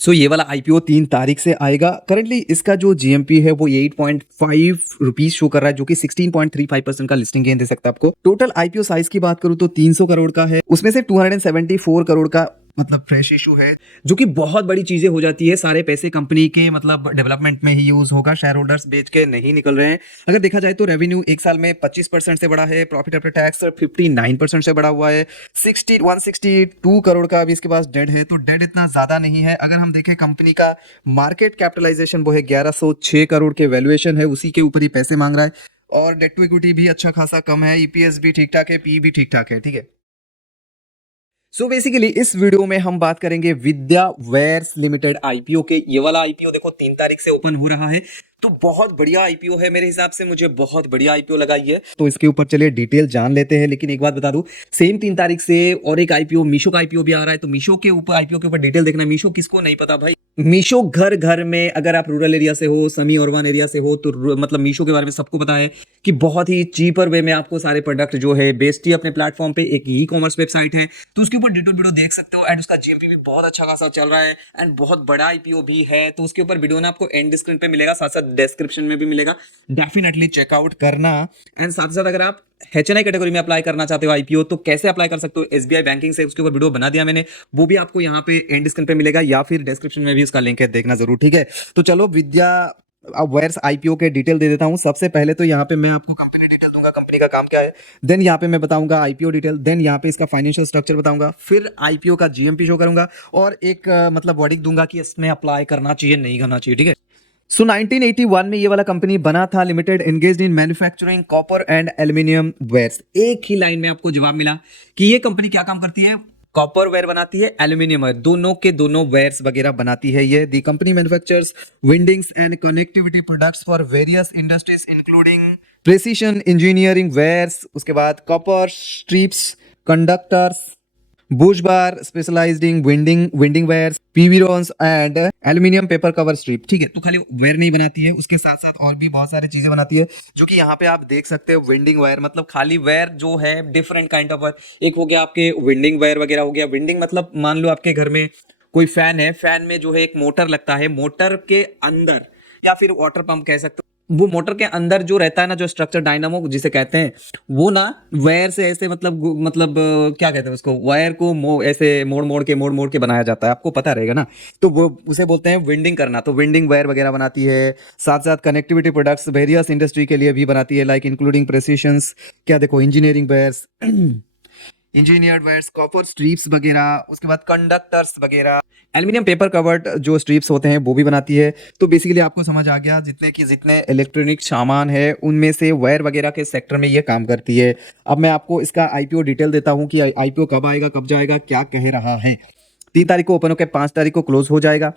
सो ये वाला आईपीओ 3 तारीख से आएगा। करंटली इसका जो जीएमपी है वो 8.5 रुपीज शो कर रहा है, जो कि 16.35% का लिस्टिंग गेन दे सकता है आपको। टोटल आईपीओ साइज की बात करूं तो 300 करोड़ का है, उसमें से 274 करोड़ का मतलब फ्रेश इशू है, जो कि बहुत बड़ी चीजें हो जाती है। सारे पैसे कंपनी के मतलब डेवलपमेंट में ही यूज होगा, शेयर होल्डर्स बेच के नहीं निकल रहे हैं। अगर देखा जाए तो रेवेन्यू एक साल में 25% से बढ़ा है, प्रॉफिट आफ्टर टैक्स 59% से बढ़ा हुआ है, 162 करोड़ का अभी इसके पास डेट है, तो डेट इतना ज्यादा नहीं है। अगर हम देखें कंपनी का मार्केट कैपिटलाइजेशन वो है 1106 करोड़ के वैल्यूएशन है, उसी के ऊपर ही पैसे मांग रहा है, और डेट टू इक्विटी भी अच्छा खासा कम है, ईपीएस भी ठीक ठाक है, पी भी ठीक ठाक है, ठीक है। सो बेसिकली इस वीडियो में हम बात करेंगे विद्या वेयर्स लिमिटेड आईपीओ के। ये वाला आईपीओ देखो 3 तारीख से ओपन हो रहा है, तो बहुत बढ़िया आईपीओ है, मेरे हिसाब से मुझे बहुत बढ़िया आईपीओ लगाई है। तो इसके ऊपर चलिए डिटेल जान लेते हैं। लेकिन एक बात बता दूं, सेम 3 तारीख से और एक आईपीओ मीशो का आईपीओ भी आ रहा है, तो मीशो के ऊपर आईपीओ के ऊपर डिटेल देखना। मीशो किसको नहीं पता भाई, मीशो घर घर में, अगर आप रूरल एरिया से हो, सेमी अर्बन एरिया से हो, तो मतलब मीशो के बारे में सबको पता है कि बहुत ही चीपर वे में आपको सारे प्रोडक्ट जो है बेचती है अपने प्लेटफॉर्म पे। एक ई कॉमर्स वेबसाइट है, तो उसके ऊपर डिटेल वीडियो देख सकते हो, एंड उसका जीएमपी भी बहुत अच्छा खासा चल रहा है, एंड बहुत बड़ा आईपीओ भी है। तो उसके ऊपर वीडियो ना आपको एंड स्क्रीन पे मिलेगा, साथ साथ डिस्क्रिप्शन में भी मिलेगा, डेफिनेटली चेकआउट करना। एंड साथ साथ अगर आप एचएनआई कैटेगरी में अप्लाई करना चाहते हो आईपीओ, तो कैसे अप्लाई कर सकते हो एसबीआई बैंकिंग से, उसके ऊपर वीडियो बना दिया मैंने, वो भी आपको यहाँ पे एंड स्क्रीन पे मिलेगा, या फिर डिस्क्रिप्शन में भी उसका लिंक है, देखना जरूर, ठीक है। तो चलो विद्या वेयर्स आईपीओ के डिटेल दे देता हूं। सबसे पहले तो यहाँ पे मैं आपको कंपनी डिटेल दूंगा, कंपनी का काम क्या है, देन यहाँ पे मैं बताऊंगा आईपीओ डिटेल, देन यहाँ पे इसका फाइनेंशियल स्ट्रक्चर बताऊंगा, फिर आईपीओ का जीएमपी शो करूंगा, और एक मतलब वर्डिंग दूंगा कि इसमें अप्लाई करना चाहिए नहीं करना चाहिए, ठीक है। सो 1981 में ये वाला कंपनी बना था, limited engaged in manufacturing copper and aluminium wares. एक ही लाइन में आपको जवाब मिला कि ये कंपनी क्या काम करती है, कॉपर वेयर बनाती है, एल्यूमिनियम वेयर, दोनों के दोनों वेयर्स वगैरह बनाती है ये। The company manufactures windings and connectivity products for various industries including precision engineering wires, उसके बाद copper strips, conductors, bus bar, specialized in winding wires, पीवीरोन्स and aluminium paper cover strip, ठीक है। तो खाली वेयर नहीं बनाती है, उसके साथ साथ और भी बहुत सारी चीजें बनाती है, जो कि यहाँ पे आप देख सकते हो। विंडिंग वेयर मतलब खाली वेयर जो है, डिफरेंट काइंड ऑफ वेयर। एक हो गया आपके विंडिंग वेयर वगैरह हो गया। विंडिंग मतलब मान लो आपके घर में कोई फैन है, फैन में जो है एक मोटर लगता है, मोटर के अंदर, या फिर वाटर पंप कह सकते हो, वो मोटर के अंदर जो रहता है ना, जो स्ट्रक्चर डायनामो जिसे कहते हैं, वो ना वायर से ऐसे क्या कहते हैं उसको, वायर को ऐसे मोड़ मोड़ के बनाया जाता है, आपको पता रहेगा ना। तो वो उसे बोलते हैं विंडिंग करना। तो विंडिंग वायर वगैरह बनाती है, साथ साथ कनेक्टिविटी प्रोडक्ट्स वेरियस इंडस्ट्री के लिए भी बनाती है, लाइक इंक्लूडिंग प्रेसिशंस, क्या देखो, engineering wires, engineered wires, copper strips वगैरह, उसके बाद कंडक्टर्स वगैरह, एल्यूमिनियम पेपर कवर्ड जो स्ट्रिप्स होते हैं वो भी बनाती है। तो बेसिकली आपको समझ आ गया, जितने इलेक्ट्रॉनिक सामान है उनमें से वायर वगैरह के सेक्टर में ये काम करती है। अब मैं आपको इसका आईपीओ डिटेल देता हूँ कि आईपीओ कब आएगा, कब जाएगा, क्या कह रहा है। 3 तारीख को ओपन होकर 5 तारीख को क्लोज हो जाएगा,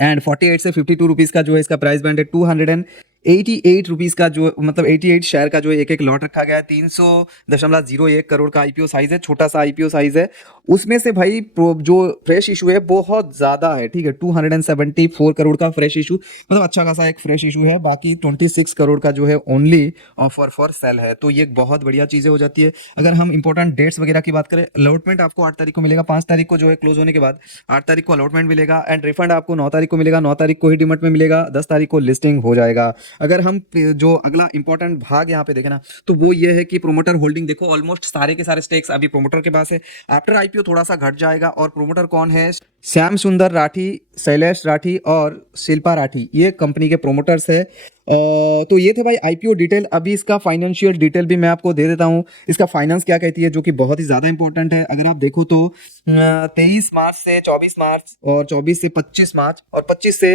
एंड 48 से 52 रुपीज का जो है इसका प्राइस बैंड है। 288 रुपीज का जो मतलब 88 शेयर का जो एक एक लॉट रखा गया है। 300.01 करोड़ का आईपीओ साइज है, छोटा सा आईपीओ साइज है। उसमें से भाई जो फ्रेश इशू है बहुत ज्यादा है, ठीक है। 274 करोड़ का फ्रेश इशू, मतलब अच्छा खासा एक फ्रेश इशू है। बाकी 26 करोड़ का जो है ओनली ऑफर फॉर सेल है। तो ये बहुत बढ़िया चीजें हो जाती है। अगर हम इंपॉर्टेंट डेट्स वगैरह की बात करें, अलॉटमेंट आपको 8 तारीख को मिलेगा, 5 तारीख को जो है क्लोज होने के बाद 8 तारीख को अलॉटमेंट मिलेगा, एंड रिफंड आपको 9 तारीख को मिलेगा, 9 तारीख को ही डीमैट में मिलेगा, 10 तारीख को लिस्टिंग हो जाएगा। अगर हम जो अगला इंपॉर्टेंट भाग यहाँ पे देखें ना, तो वो ये है कि प्रोमोटर होल्डिंग देखो, ऑलमोस्ट सारे के सारे स्टेक्स अभी प्रोमोटर के पास है। आफ्टर आईपीओ थोड़ा सा घट जाएगा, और प्रोमोटर कौन है, श्याम सुंदर राठी, शैलेश राठी और शिल्पा राठी, ये कंपनी के प्रोमोटर्स है। तो ये थे भाई आईपीओ डिटेल। अभी इसका फाइनेंशियल डिटेल भी मैं आपको दे देता हूँ, इसका फाइनेंस क्या कहती है, जो कि बहुत ही ज़्यादा इंपॉर्टेंट है। अगर आप देखो तो 23 मार्च से 24 मार्च, और 24 से 25 मार्च, और 25 से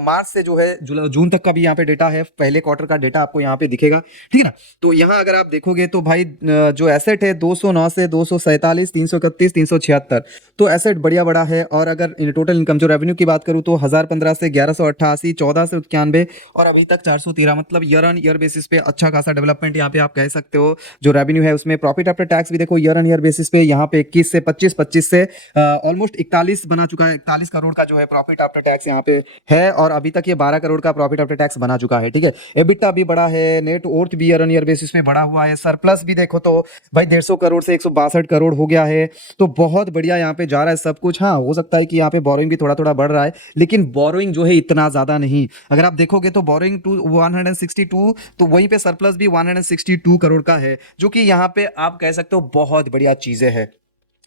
मार्च से जो है जून तक का भी यहाँ पे डेटा है, पहले क्वार्टर का डेटा आपको यहाँ पे दिखेगा, ठीक है ना। तो यहाँ अगर आप देखोगे तो भाई जो एसेट है 209 से 247, 331, 376, तो एसेट बढ़िया बड़ा है। और अगर टोटल इनकम जो रेवेन्यू की बात करूँ तो 1015 से 1188, 14 से 91, और अभी तक 413, मतलब ईयर ऑन ईयर बेसिस पे अच्छा खासा डेवलपमेंट यहाँ पे आप कह सकते हो। जो रेवेन्यू है उसमें प्रॉफिट आफ्टर टैक्स भी देखो ईयर ऑन ईयर बेसिस पे यहाँ पे 21 से 25, 25 से ऑलमोस्ट 41 बना चुका है। 41 करोड़ का जो है प्रॉफिट आफ्टर टैक्स यहाँ पे है, और अभी तक ये 12 करोड़ का प्रॉफिट आफ्टर टैक्स बना चुका है, ठीक है। एबिटा भी बड़ा है, नेट वर्थ भी ईयर ऑन ईयर बेसिस पे बढ़ा हुआ है। सरप्लस भी देखो तो भाई 150 करोड़ से 162 करोड़ हो गया है। तो बहुत बढ़िया यहाँ पे जा रहा है सब कुछ। हाँ, हो सकता है कि यहाँ पे बोरोइंग भी थोड़ा थोड़ा बढ़ रहा है, लेकिन बोरोइंग जो है इतना ज्यादा नहीं। अगर आप देखोगे तो बोरोइंग टू 162, तो वहीं पे सरप्लस भी 162 करोड़ का है, जो कि यहाँ पे आप कह सकते हो बहुत बढ़िया चीजें हैं।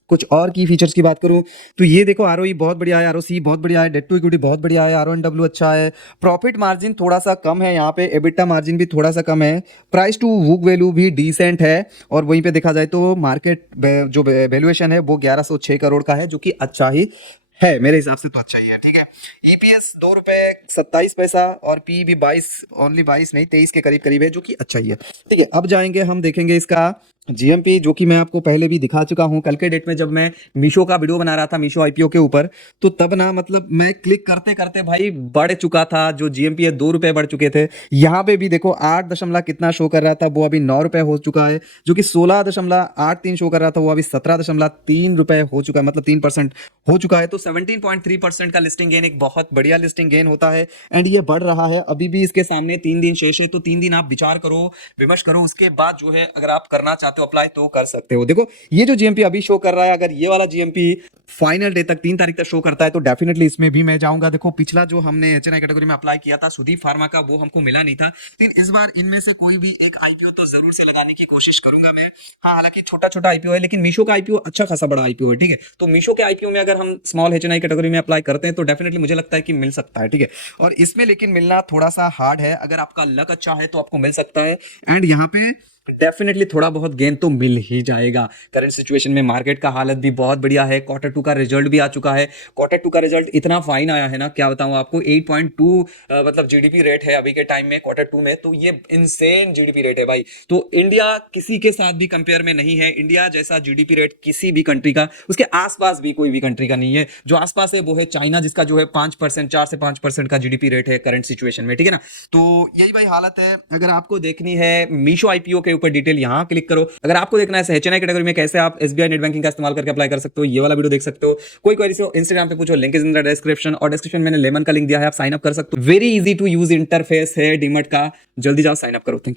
कुछ और की फीचर्स की बात करूं तो ये देखो, आरओई बहुत बढ़िया है, आरओसी बहुत बढ़िया है, डेट टू इक्विटी बहुत बढ़िया है, आरओएनडब्ल्यू अच्छा है, प्रॉफिट मार्जिन थोड़ा सा कम है यहाँ पे, एबिटा मार्जिन भी थोड़ा सा कम है, प्राइस टू बुक वैल्यू भी डिसेंट है, और वहीं पे देखा जाए तो मार्केट जो वैल्यूएशन है वो 1106 करोड़ का है, जो कि अच्छा ही है, मेरे हिसाब से तो अच्छा ही है। ठीक है, ईपीएस 2 रुपए 27 पैसा और पी भी 22, ओनली 22 नहीं 23 के करीब करीब है, जो कि अच्छा ही है। ठीक है, अब जाएंगे हम देखेंगे इसका जीएमपी, जो कि मैं आपको पहले भी दिखा चुका हूं। कल के डेट में जब मैं मीशो का वीडियो बना रहा था, मीशो आईपीओ के ऊपर, तो तब ना मतलब मैं क्लिक करते करते भाई बढ़ चुका था, जो जीएमपी है 2 रुपए बढ़ चुके थे। यहाँ पे भी देखो 8 दशमलव कितना शो कर रहा था, वो अभी 9 रुपए हो चुका है, जो कि 16.83 शो कर रहा था, वो अभी 17.3 रुपए हो चुका है, मतलब 3% हो चुका है। तो 17.3% का लिस्टिंग गेन एक बहुत बढ़िया लिस्टिंग गेन होता है, एंड ये बढ़ रहा है। अभी भी इसके सामने 3 दिन शेष है, तो 3 दिन आप विचार करो, विमर्श करो, उसके बाद जो है अगर आप करना चाहते हो अप्लाई तो कर सकते हो। देखो ये जो जीएमपी अभी शो कर रहा है, अगर ये वाला जीएमपी फाइनल डे तक 3 तारीख तक शो करता है तो डेफिनेटली इसमें भी मैं जाऊंगा। देखो पिछला जो हमने एचएनआई कैटेगरी में अप्लाई किया था सुदीप फार्मा का, वो हमको मिला नहीं था, लेकिन इस बार इनमें से कोई भी एक आईपीओ तो जरूर से लगाने की कोशिश करूंगा मैं। हाँ, हालांकि छोटा छोटा आईपीओ है, लेकिन मीशो का आईपीओ अच्छा खासा बड़ा आईपीओ है। ठीक है, तो मीशो के आईपीओ में अगर हम स्मॉल एचएनआई कैटेगरी में अप्लाई करते हैं तो डेफिनेटली मुझे लगता है कि मिल सकता है। ठीक है, और इसमें लेकिन मिलना थोड़ा सा हार्ड है, अगर आपका लक अच्छा है तो आपको मिल सकता है, एंड यहाँ पे डेफिनेटली थोड़ा बहुत गेन तो मिल ही जाएगा। करंट सिचुएशन में मार्केट का हालत भी बहुत बढ़िया है, क्वार्टर 2 का रिजल्ट भी आ चुका है, क्वार्टर 2 का रिजल्ट इतना फाइन आया है ना, क्या बताऊं आपको, 8.2 मतलब जीडीपी रेट है अभी के टाइम में क्वार्टर 2 में, तो ये इनसेन जीडीपी रेट है भाई। तो इंडिया किसी के साथ भी कंपेयर में नहीं है, इंडिया जैसा जीडीपी रेट किसी भी कंट्री का, उसके आसपास भी कोई भी कंट्री का नहीं है। जो आसपास है वो है चाइना, जिसका जो है 5%, 4 से 5% का जीडीपी रेट है करंट सिचुएशन में। ठीक है ना, तो यही भाई हालत है। अगर आपको देखनी है मीशो आईपीओ के ऊपर डिटेल, यहां क्लिक करो। अगर आपको देखना है एचएनआई कैटेगरी में कैसे आप एसबीआई नेट बैंकिंग का इस्तेमाल करके अप्लाई कर सकते हो, ये वाला वीडियो देख सकते हो। कोई क्वेरी से इंस्टाग्राम पे पूछो, link is in the description, और डिस्क्रिप्शन में मैंने लेमन का लिंक दिया है, आप साइन अप कर सकते हो। Very easy to use interface है डीमैट का, जल्दी जाओ साइन अप करो। Thank you.